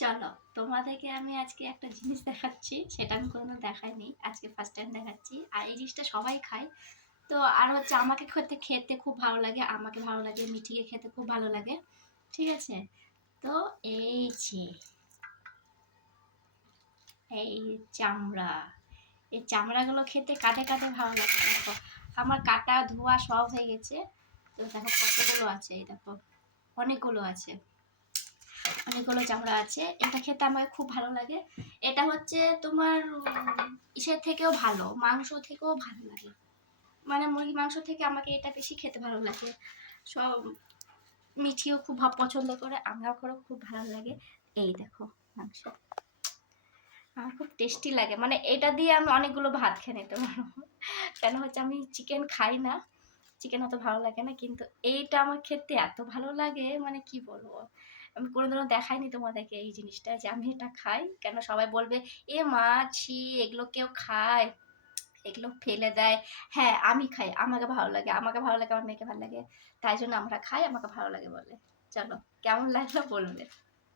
চলো, তোমাদেরকে আমি আজকে একটা জিনিস দেখাচ্ছি, সেটা আমি কোনোদিন দেখাইনি, আজকে ফার্স্ট টাইম দেখাচ্ছি। আর এই জিনিসটা সবাই খায়। তো আর হচ্ছে আমাকে খেতে খেতে খুব ভালো লাগে, আমাকে ভালো লাগে, মিঠিকে খেতে খুব ভালো লাগে। ঠিক আছে, তো এই যে এই চামড়া, এই চামড়াগুলো খেতে কাঁধে কাঁধে ভালো লাগে। দেখো আমার কাটা ধোয়া সব হয়ে গেছে। তো দেখো কতগুলো আছে, এই দেখো অনেকগুলো আছে, অনেকগুলো চামড়া আছে। এটা খেতে আমার খুব ভালো লাগে। এটা হচ্ছে তোমার ইসের থেকেও ভালো, মাংস থেকেও ভালো লাগে। মানে মুরগি মাংস থেকে আমাকে এটা বেশি খেতে ভালো লাগে। সব মিঠিও খুব পছন্দ করে, আমরাও করে খুব ভালো লাগে। এই দেখো মাংস, আমার খুব টেস্টি লাগে। মানে এটা দিয়ে আমি অনেকগুলো ভাত খেয়ে নিতে পারবো। কেন হচ্ছে আমি চিকেন খাই না, চিকেন অত ভালো লাগে না, কিন্তু এইটা আমার খেতে এত ভালো লাগে, মানে কি বলবো। আমি কোনোদিনও দেখাইনি তোমাদেরকে এই জিনিসটা যে আমি এটা খাই। কেন সবাই বলবে এ মা ছি, এগুলো কেউ খায়, এগুলো ফেলে দেয়। হ্যাঁ আমি খাই, আমাকে ভালো লাগে, আমাকে ভালো লাগে, আমার মেয়েকে ভালো লাগে, তাই জন্য আমরা খাই, আমাকে ভালো লাগে বলে। চলো, কেমন লাগলো বলবে।